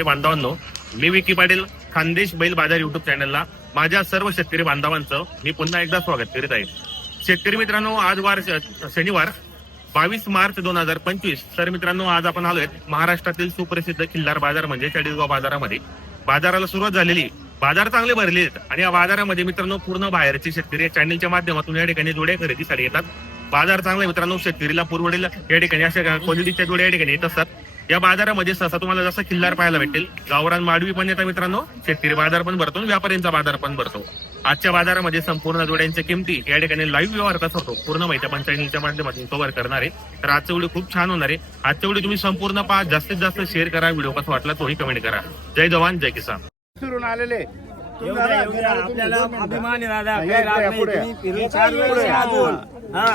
शेतकरी बांधवांनो मी विकी पाटील खानदेश बैल बाजार युट्यूब चॅनलला माझ्या सर्व शेतकरी बांधवांचं मी पुन्हा एकदा स्वागत करीत आहे. शेतकरी मित्रांनो आज वार शनिवार बावीस मार्च दोन हजार पंचवीस. तर मित्रांनो आज आपण आलोय महाराष्ट्रातील सुप्रसिद्ध खिल्लार बाजार म्हणजे चाळीसगाव बाजारामध्ये. बाजाराला सुरुवात झालेली. बाजार चांगले भरले आहेत आणि या बाजारामध्ये मित्रांनो पूर्ण बाहेरचे शेतकरी या चॅनलच्या माध्यमातून या ठिकाणी जोड्या खरेदीसाठी येतात. बाजार चांगला मित्रांनो शेतकरीला पुरवडेल या ठिकाणी अशा क्वालिटीच्या जोड्या या ठिकाणी येत असतात? या बाजारामध्ये सहसा तुम्हाला जसं खिल्लार पाहायला भेटेल गावरान माडवी पण येतात मित्रांनो. शेतकरी बाजार पण भरतो आणि व्यापाऱ्यांचा बाजार पण भरतो. आजच्या बाजारामध्ये संपूर्ण जोड्यांच्या किमती या ठिकाणी लाईव्ह व्यवहार कसा होतो? पूर्ण माहिती आपण चॅनलच्या माध्यमातून कव्हर करणार आहे. तर आजचा व्हिडिओ खूप छान होणार आहे. आजचा व्हिडिओ तुम्ही संपूर्ण पहा. जास्तीत जास्त शेअर करा. व्हिडिओ कसा वाटला तोही कमेंट करा. जय जवान जय किसान. फिरून आलेले. आपल्याला अभिमान आहे दादा. पुढे. हा.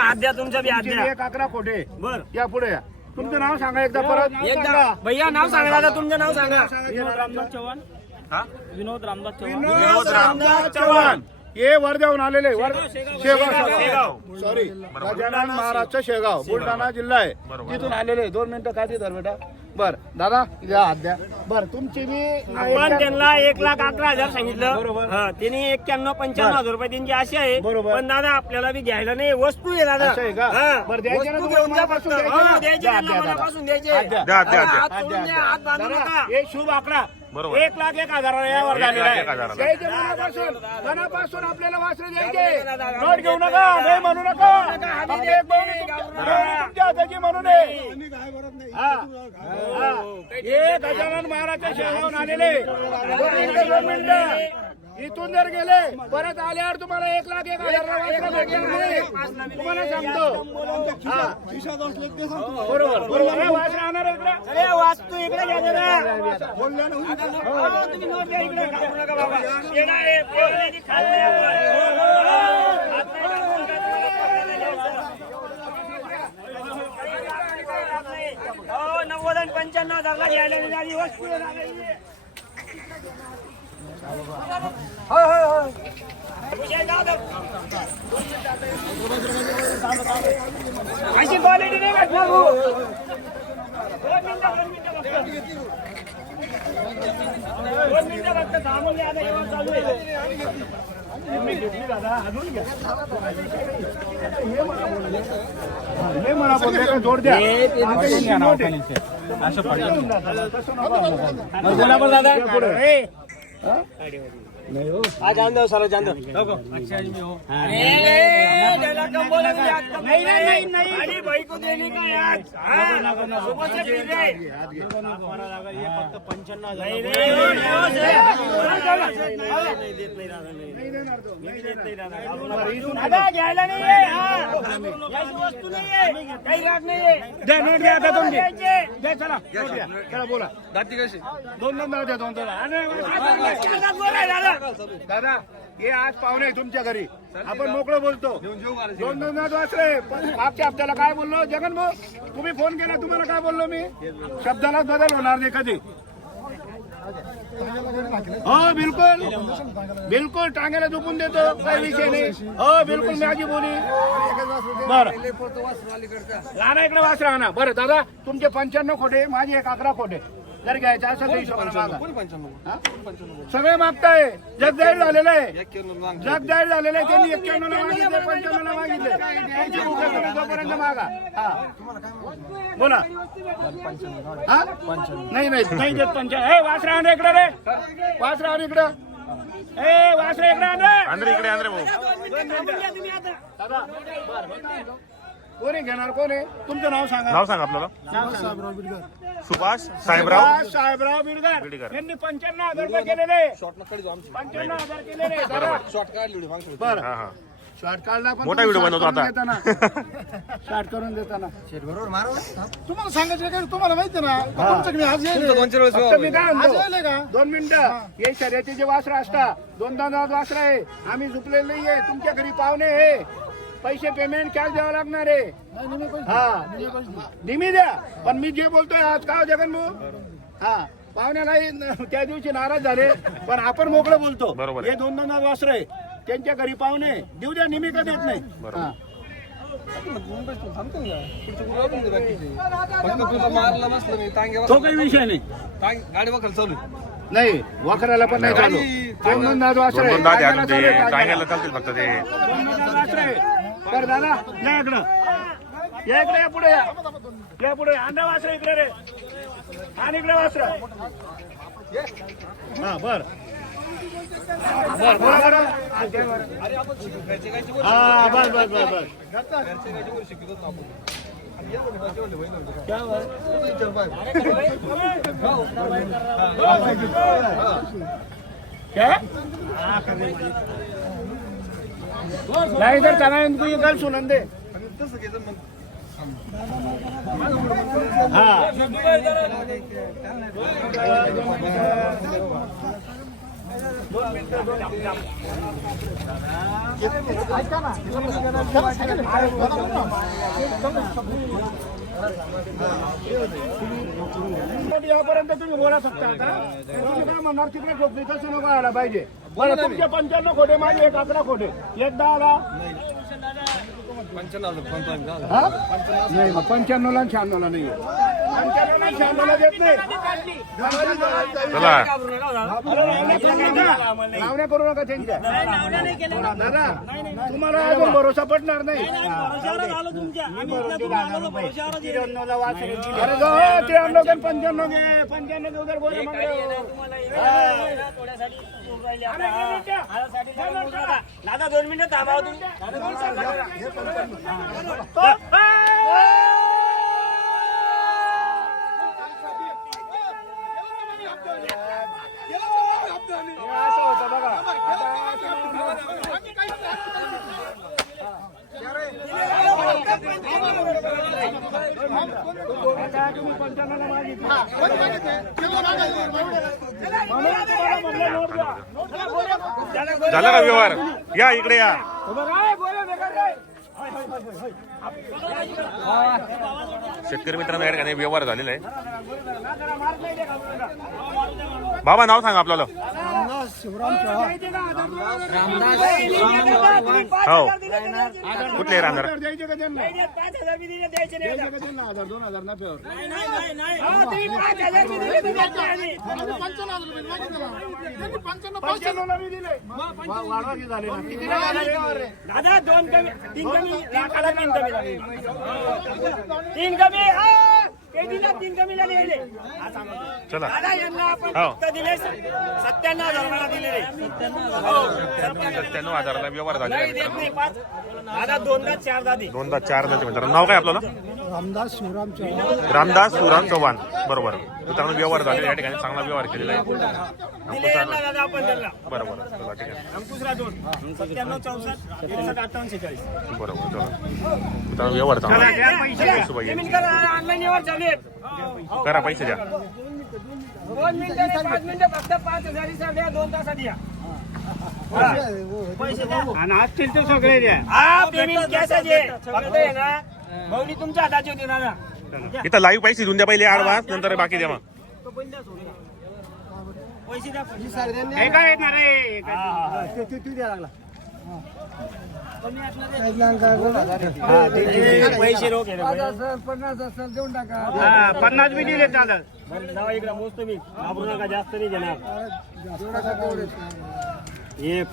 हात द्या तुमच्या बी हात तुमची द्या एक अकरा कोठे बर. या पुढे या. तुमचं नाव सांगा एकदा परत. एकदा. भैया नाव सांगा दादा तुमचं नाव सांगा. विनोद रामदास चव्हाण. विनोद रामदास चव्हाण. विनोद रामदास चव्हाण. हे वर्ध्याहून आलेले वर शेगाव शेगाव. सॉरी गजानन महाराजचं शेगाव. बुलढाणा जिल्हा आहे. तिथून आलेले दोन मिनिटं काय धर बेटा. बर दादा द्या हात द्या बर तुमची मी आपण त्यांना एक लाख अकरा हजार सांगितलं बरोबर. हा, त्यांनी एक्क्याण्णव पंच्याण्णव हजार रुपये त्यांची अशी आहे बरोबर. पण दादा आपल्याला बी घ्यायला नाही वस्तू आहे दादा असं आहे का? हा. बरं, द्यायचे ना वस्तू तुम्हाला घेऊन द्या फक्त. मनापासून द्यायचे हा, ना? द्यायचे द्या, त्यांना द्या, दादा. मनापासून द्यायचे हात द्या. द्या, द्या, द्या. हात हात सोडून द्या, द्या, हात बांधू दादा, नका हे शुभ आकडा बरोबर. एक लाख एक हजार यावर एक लाख झालेला एक हजाराला. आहे द्यायचे मनापासून मनापासून आपल्याला वासरे द्यायचे दादा, दादा, नोट घेऊ नका नाही म्हणू नका फक्त एक दोन तुमच्या- दोन तुमच्या हाताची म्हणून आहे. हा. हा. हे गजानन महाराजच्या शेगावून आलेले दोन मिनिटं, दोन मिनिटं. इथून जर गेले परत आल्यावर तुम्हाला एक लाख एक हजार वासरं भेटणार नाही तुम्हाला सांगतो हा. बरोबर बरोबर हे वासरं आणणार आहे इकडं? अरे घ्या. हो, इकडे. घाबरू नका बाबा. येणं आहे, पेरण्याची खाल्ली आहे. हो, आणि पंच्याण्णव हजारला घ्यायला वस्तू दादा ही. हो, हो, हो. अशी क्वालिटी नाही भेटणार भाऊ. दोन मिनिटं, दोन मिनिटं फक्त. दोन मिनिटं फक्त थांबून घ्या, आता व्यवहार चालू आहे. असं दादा? हे मला बोलले का जोड द्या हा जाणदो सर जाणदो नहीं नहीं नहीं अरे भाई को देने का यार हाँ, सुबह से पी रहे नहीं नहीं दादा घ्यायला नाही आहे हा. याची वस्तू नाही आहे काही राग नाही आहे द्या नोट द्या आता दोन द्या द्यायचे. द्या चला नोट द्या चला बोला दोन दोन द्या दोन दोन अरे आता बोला दादा दादा हे आज पाहुणे आहे तुमच्या घरी. आपण मोकळं बोलतो. दोन दोन वाचले. पण मागच्या हप्त्याला काय बोललो? जगन भाऊ तुम्ही फोन केला तुम्हाला काय बोललो मी? शब्दालाच बदल होणार नाही कधी. हो बिलकुल. बिलकुल टांग्याला दुखून देतो काही विषय नाही. हो बिलकुल माझी बोली. बरं. लहान इकडे वास राहणार बरं दादा तुमचे पंच्याण्णव खोटे माझे एक अकरा खोटे. जर घ्यायचे असं तर हिशोबाने मागा. हा? सगळे मागताय. जग जाहीर झालेलं आहे. जग जाहीर झालेलं आहे. त्यांनी एक्क्याण्णव ला मागितले. पंच्याण्णव ला मागितले त्यांची भूक तुम्ही जोपर्यंत मागा. हा. बोला. हा? नाही नाही. नाही देत पंचायत ए वासरा आण इकडे रे. वासरा आण इकडं. ए वासरा इकडे आण इकडे आंध्रे भाऊ. दादा. कोण आहे घेणार? कोण आहे? तुमचं नाव सांगा. नाव सांग आपल्याला. सुभाष साहेबराव सुभाष साहेबराव बिरगर बिडकर. यांनी पंच्याण्णव हजार रुपये केलेले. पंच्याण्णव हजार केलेले. दादा. बरं. हा हा. शॉर्ट काढला पण मोठा व्हिडिओ बनवतो करून आता. देताना. शॉर्ट करून देताना. तुम्हाला सांगायचं काय? तुम्हाला माहिती ना? तुमच्याकडे आज येईल फक्त मी काय आज म्हणतो येईल का? दोन मिनिटं. हे. शर्यतीचे जे वासर असतात. दोन दोन वासर आहे. आम्ही झुकलेले नाहीये. तुमच्या घरी पाहुणे हे पैसे पेमेंट कॅश द्यावं लागणार आहे? हा. निमी द्या. पण मी जे बोलतोय आज का हो जगन भाऊ? हा. पाहुण्यालाही त्या दिवशी नाराज झाले पण आपण मोकळं बोलतो. हे दोन दोन वासर आहे. त्यांच्या घरी पाहुणे देऊ द्या निमी का देत नाही? हा. तो काही विषय नाही. गाडी बघायला चालू नाही वाखराला पण नाही चालू. दोन दोन वासरं दोन आहे. टांग्याला चालतील फक्त ते. बर दोन दादा या इकडं. या इकडे या पुढे या. या पुढे अंडा वासर इकडे रे. आणि इकडे वासर. हा बर. बर बोला बरं. हा बस बस बस बस क्या? नहीं इधर चला इनको ये गल सुनन दे. हाँ. यापर्यंत तुम्ही बोला शकता आता. तुम्ही काय म्हणणार तिकडे ठोकली तसं नको आला पाहिजे. बरं तुमचे पंच्याण्णव खोटे माझे एक अकरा खोटे. एकदा आला. हा? पंच्याण्णव ला शहाण्णव ला नाही पंच्याण्णव ला शहाण्णव ला देत नाही. चला. लावण्या करू नका त्यांच्या. दादा तुम्हाला अजून भरोसा पडणार नाही. अरे जाऊ त्र्याण्णव घे पंच्याण्णव घे पंच्याण्णव घे उधर बोल दादा दोन मिनिटं थांबा तुम्ही असं होतं बघा मागितलं. म्हणून तुम्हाला नोट. झालं का व्यवहार या इकडे या उभं राहा, बोला बेकार रे. शेतकरी मित्रांनो या ठिकाणी व्यवहार झालेला आहे जरा मार्क नाही. बाबा नाव सांगा आपल्याला हो कुठले राहणार. हा? दादा दोन कमी तीन कमी लाखाला तीन कमी तीन कमी हा! तीन हे. हा. चला दादा यांना आपण हो. फक्त दिले सत्त्याण्णव सत्त्याण्णव हजाराला व्यवहार झालेला आहे नाही देत मित्रांनो नाही पाच दादा दोनदा चारदा दे दोनदा चार मित्रांनो नाव काय आपल्याला रामदास शिवराम चव्हाण रामदास सुराम चव्हाण बरोबर. मित्रांनो व्यवहार आहे. या ठिकाणी चांगला व्यवहार केलेला आहे. बरोबर चला ठीक आहे. बरोबर चला. मित्रांनो व्यवहार चांगला आहे. पेमेंट करा. पैसे द्या. दोन मिनिटं पाच मिनिटं. फक्त पाच हजार द्या दोन तासात या. पैसे द्या. आणि असतील सगळे द्या. हा पेमेंट कॅश आहे. फक्त आहे ना भाऊनी तुमच्या हाताची होती ना इथं लाईव्ह पैसे देऊन द्या पहिले ऍडव्हान्स नंतर बाकी द्या मग. पैसे द्या पैसे एका येणार आहे. पैसे रोख आहे हा, पन्नास बी दिले चालत जावा इकडे मोजतो मी. घाबरू नका जास्त नाही घेणार एक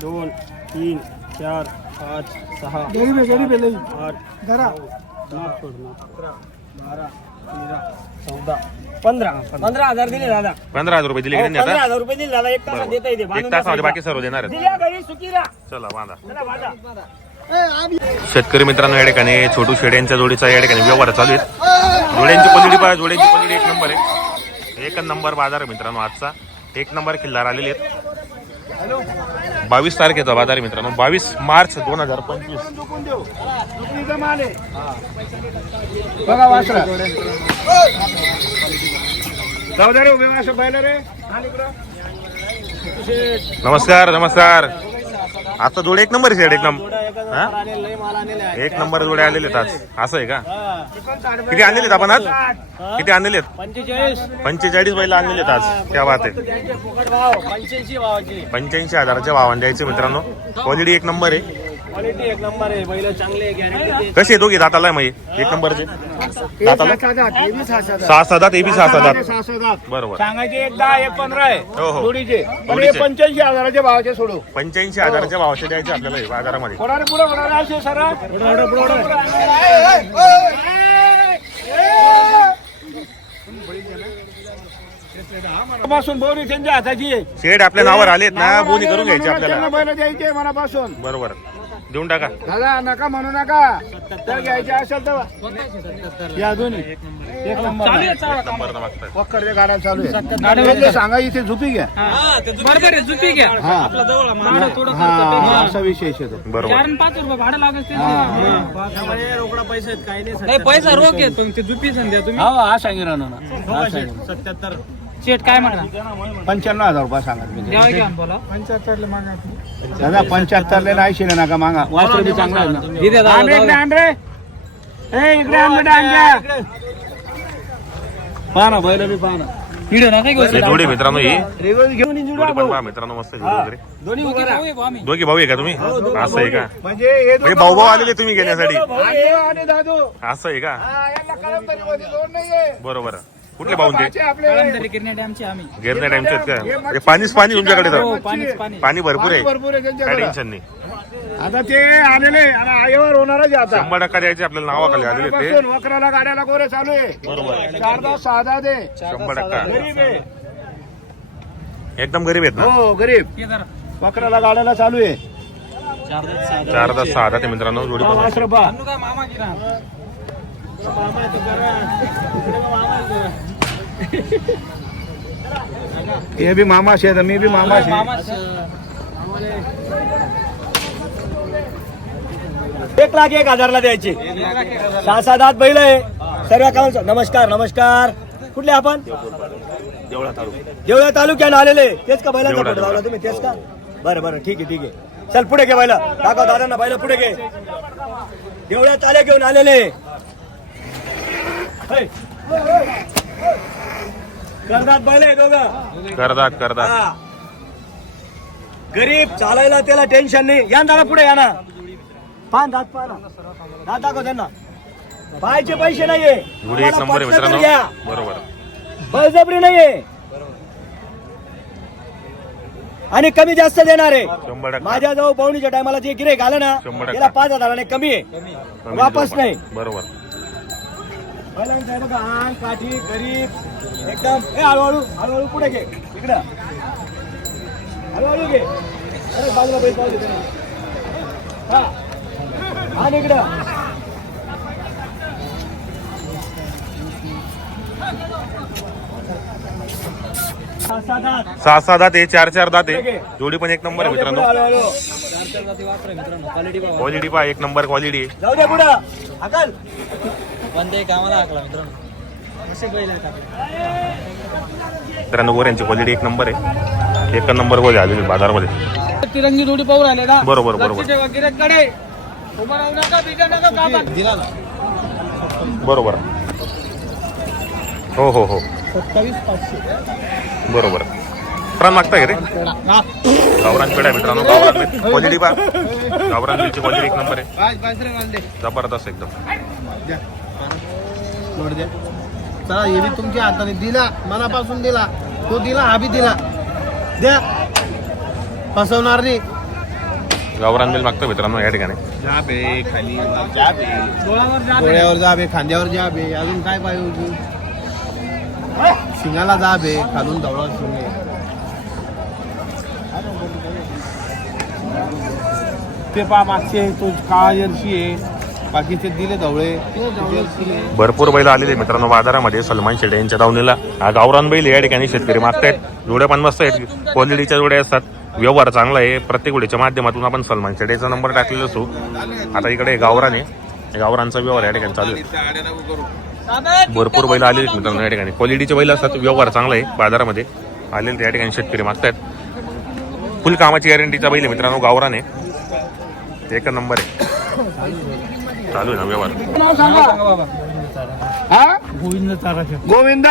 दोन तीन चार पाच सहा आठ चौदा पंधरा. पंधरा हजार दिले दादा. पंधरा हजार रुपये दिले का त्यांनी पंधरा आता हजार रुपये दिले दादा. एक तासात देता येते. एक तासामध्ये बाकी सर्व देणार आहेत. दिल्या घरी सुखी राहा चला बांधा. चला शेतकरी मित्रांनो या ठिकाणी छोटू शेड यांच्या जोडीचा या ठिकाणी व्यवहार चालू आहेत. जोड्यांची पलडी पा जोड्यांची पलडी एक नंबर आहे. एक नंबर बाजार आहे मित्रांनो आजचा. एक नंबर किल्लार आलेले आहेत. बावीस तारखेचा बाजार आहे मित्रांनो. बावीस मार्च दोन हजार पंचवीस. बघा वासरा. जाऊ दे रे उभे रे. नमस्कार नमस्कार. आजचा जोड एक नंबर आहे शेड एकदम हा? एक नंबर जोडे आलेले आहेत आज. असं आहे का? किती आणलेले आहेत आपण आज? किती आणलेले आहेत? पंचेचाळीस. पंचेचाळीस बैल आणलेले आहेत आज. क्या बात आहे. फुकट भाव पंच्याऐंशी भावाची. पंच्याऐंशी हजाराच्या भावाने द्यायचे मित्रांनो. क्वालिटी एक नंबर आहे. क्वालिटी एक नंबर आहे बैल चांगले गॅरंटी कसे दोघे दाताला हे? एक नंबरचे दाताला सहा सहा सात. सहा सात ए बी सहा सहा सात. बरोबर सांगायचे एक दहा एक पंधरा आहे हो, हो. जोडीचे पण हे जोडीचे. पंच्याऐंशी हजाराच्या भावाचे सोडू पंच्याऐंशी हजाराच्या भावाचे द्यायचे आपल्याला हे बाजारामध्ये कोणाने पुढे कोणाला असे सरपासून बोरी त्यांच्या हाताची आहे. शेड आपल्या नावावर आलेत ना बोनी करून घ्यायची आपल्याला बैल द्यायचे मनापासून बरोबर देऊन टाका. दादा नका म्हणू नका. तर घ्यायचे असेल तर या दोन्ही. एक नंबर. नंबर मागताय. वक्करच्या गाड्या चालू आहे. सांगा इथे झुपी घ्या. बरोबर आहे जुती घ्या. हा. आपला जवळ थोडं हा असा विशेष आहे तो बरोबर. कारण पाच रुपये भाडं लागत रोकडा पैसे काही नाही पैसा रोख आहे तुमची जुपी संध्या तुम्ही सांगितलं ना. हा सांगितलं. सत्याहत्तर. शेट काय म्हटलं पंच्याण्णव हजार रुपये सांगा. द्यावा बोला? दादा पंच्याहत्तर ले नाही शिले नका मागा. वासर बी चांगला आहे ना. इकडे ए इकडे पहा ना बैल बी पहा ना. व्हिडिओ नका घेऊ हे जोडी मित्रांनो ही. रेगोज घेऊन जोडी इंजुडा पण पहा मित्रांनो मस्त जोडी वगैरे दोन्ही उभे राहू आम्ही? दोघी भाऊ आहे का तुम्ही? असं आहे का? म्हणजे हे म्हणजे भाऊ भाऊ आलेले तुम्ही घेण्यासाठी. आणि हे आणि दादू. असं आहे का? हा, यांना नाहीये. बरोबर. कुठले भाऊन ते? कळमदरी गिरण्या डॅमची आम्ही. गिरण्या टाइमचे आहेत का? म्हणजे पाणीच पाणी तुमच्याकडे हो तर पाणीच पाणी. पाणी भरपूर आहे. भरपूर आहे काय त्यांच्याकडे टेन्शन नाही. आता ते आलेले आणि आयवर होणारच आहे आता. शंभर टक्का द्यायचे आपल्याला नावाखाली आलेले ते. वक्राला गाड्याला गोरे चालू आहे. बरोबर चारदा सहादा दे. शंभर टक्का. गरीब आहे. एकदम गरीब आहेत ना? हो गरीब. जरा. वक्राला गाड्याला चालू आहे. चार दस सहा दहा ते मित्रांनो जोडी पहा. मामा गिरा हे बी मामाशी आहे मी बी मामाशी मामा एक लाख एक हजारला द्यायचे. सहा सात आठ बैल आहे. सर्व कामांचं नमस्कार नमस्कार. कुठले आपण? देवळा तालुक्यानं आलेले. तेच का बैलांचा फोटो लावला तुम्ही? तेच का? बरं बरं ठीक आहे ठीक आहे. चल पुढे घे बैला. दाखव दादांना बैला पुढे घे. देवळा ताले घेऊन आलेले. करतात बैल दोघं. करतात करतात. गरीब चालायला त्याला टेन्शन नाही. या दादा पुढे या ना. पान दात पाहा दात दाखव त्यांना. पाहायचे पैसे नाहीये. जोडी एक नंबर आहे मित्रांनो. बरोबर. बळजबरी नाहीये. आणि कमी जास्त देणार आहे. माझ्या जवळ पाहुणीच्या टायमाला जे गिरे आलं ना. त्याला पाच हजाराने कमी आहे. वापस नाही. बरोबर. आहे बघा आण काठी गरीब एकदम. ए हळूहळू हळूहळू पुढे घे. इकडं. हळूहळू घे. अरे बाजूला बैल पाहू. हा. आणि इकडं. सहा. सहा दाते चार चार दाते जोडी पण एक नंबर आहे मित्रांनो. क्वालिटी पहा एक नंबर क्वालिटी जाऊ दे पुढं. अकल बंदे कामाला हाकला मित्रांनो. कसे बैल आहेत आपले? मित्रांनो गोऱ्यांची क्वालिटी एक नंबर आहे. एक नंबर गोळे आलेले बाजारमध्ये. तिरंगी जोडी पाहू राहिले ना. बरोबर, बरोबर. बरोबर. हो हो हो. बरोबर. गावरान मागताय रे? गावरान पेढा मित्रांनो गावरान क्वालिटी पहा. गावरान क्वालिटी एक नंबर आहे. जबरदस्त एकदम. चला हे बी तुमच्या हाताने दिला मनापासून दिला. तो दिला हा बी दिला. द्या. फसवणार नाही. गावरान मिल मागतो मित्रांनो या ठिकाणी. जाबे खाली जाबे डोळ्यावर जा जाबे खांद्यावर जाबे अजून काय पाहिजे होती? शिंगाला जाबे खालून धवळा शिंगे ते पा मागचे तो काळा जर्सी आहे बाकीचे दिले धवळे. आहे भरपूर बैल आलेले मित्रांनो बाजारामध्ये. सलमान शेडे यांच्या दावणीला हा गावरान बैल या ठिकाणी शेतकरी मागतायत. जोड्या पण मस्त आहेत. क्वालिटीच्या जोड्या असतात. व्यवहार चांगला आहे. प्रत्येक वेळेच्या माध्यमातून आपण सलमान शेडेचा नंबर टाकलेला असतो. आता इकडे गावरान आहे. गावरानचा व्यवहार या ठिकाणी चालू आहे. भरपूर बैल आलेले आहेत मित्रांनो या ठिकाणी. क्वालिटीचे बैल असतात. व्यवहार चांगला आहे. बाजारामध्ये आलेले या ठिकाणी शेतकरी मागतायत. फुल कामाची गॅरंटीचा बैल आहे मित्रांनो. गावरान आहे. एक नंबर आहे. चालू आहे ना व्यवहार. हा? गोविंद